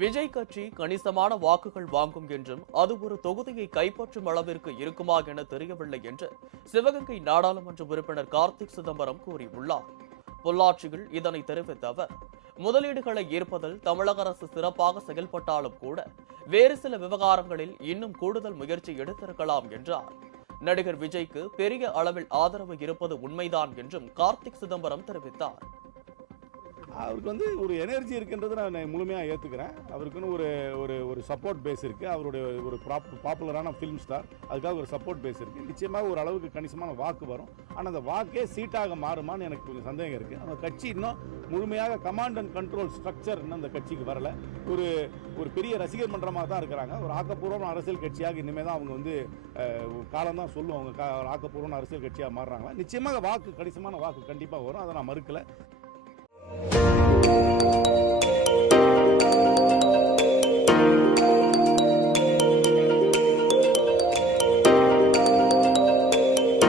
விஜய் கட்சி கணிசமான வாக்குகள் வாங்கும் என்றும் அது ஒரு தொகுதியை கைப்பற்றும் அளவிற்கு இருக்குமா என தெரியவில்லை என்று சிவகங்கை நாடாளுமன்ற உறுப்பினர் கார்த்திக் சிதம்பரம் கூறியுள்ளார். பொள்ளாச்சியில் இதனை தெரிவித்த அவர், முதலீடுகளை ஈர்ப்பதில் தமிழக அரசு சிறப்பாக செயல்பட்டாலும் கூட வேறு சில விவகாரங்களில் இன்னும் கூடுதல் முயற்சி எடுத்திருக்கலாம் என்றார். நடிகர் விஜய்க்கு பெரிய அளவில் ஆதரவு இருப்பது உண்மைதான் என்றும் கார்த்திக் சிதம்பரம் தெரிவித்தார். அவருக்கு ஒரு எனர்ஜி இருக்குன்றதை நான் முழுமையாக ஏற்றுக்கிறேன். அவருக்குன்னு ஒரு ஒரு ஒரு சப்போர்ட் பேஸ் இருக்குது. அவருடைய ஒரு பாப்புலரான ஃபிலிம் ஸ்டார், அதுக்காக ஒரு சப்போர்ட் பேஸ் இருக்குது. நிச்சயமாக ஒரு அளவுக்கு கணிசமான வாக்கு வரும். ஆனால் அந்த வாக்கே சீட்டாக மாறுமான்னு எனக்கு கொஞ்சம் சந்தேகம் இருக்குது. அந்த கட்சி இன்னும் முழுமையாக கமாண்ட் அண்ட் கண்ட்ரோல் ஸ்ட்ரக்சர் இன்னும் அந்த கட்சிக்கு வரலை. ஒரு ஒரு பெரிய ரசிகர் மன்றமாக தான் இருக்கிறாங்க. ஒரு ஆக்கப்பூர்வமான அரசியல் கட்சியாக இனிமேல் தான் அவங்க காலம் தான் சொல்லுவோம். அவங்க ஆக்கப்பூர்வமான அரசியல் கட்சியாக மாறுறாங்களா. நிச்சயமாக வாக்கு கணிசமான வாக்கு கண்டிப்பாக வரும். அதை நான் மறுக்கலை.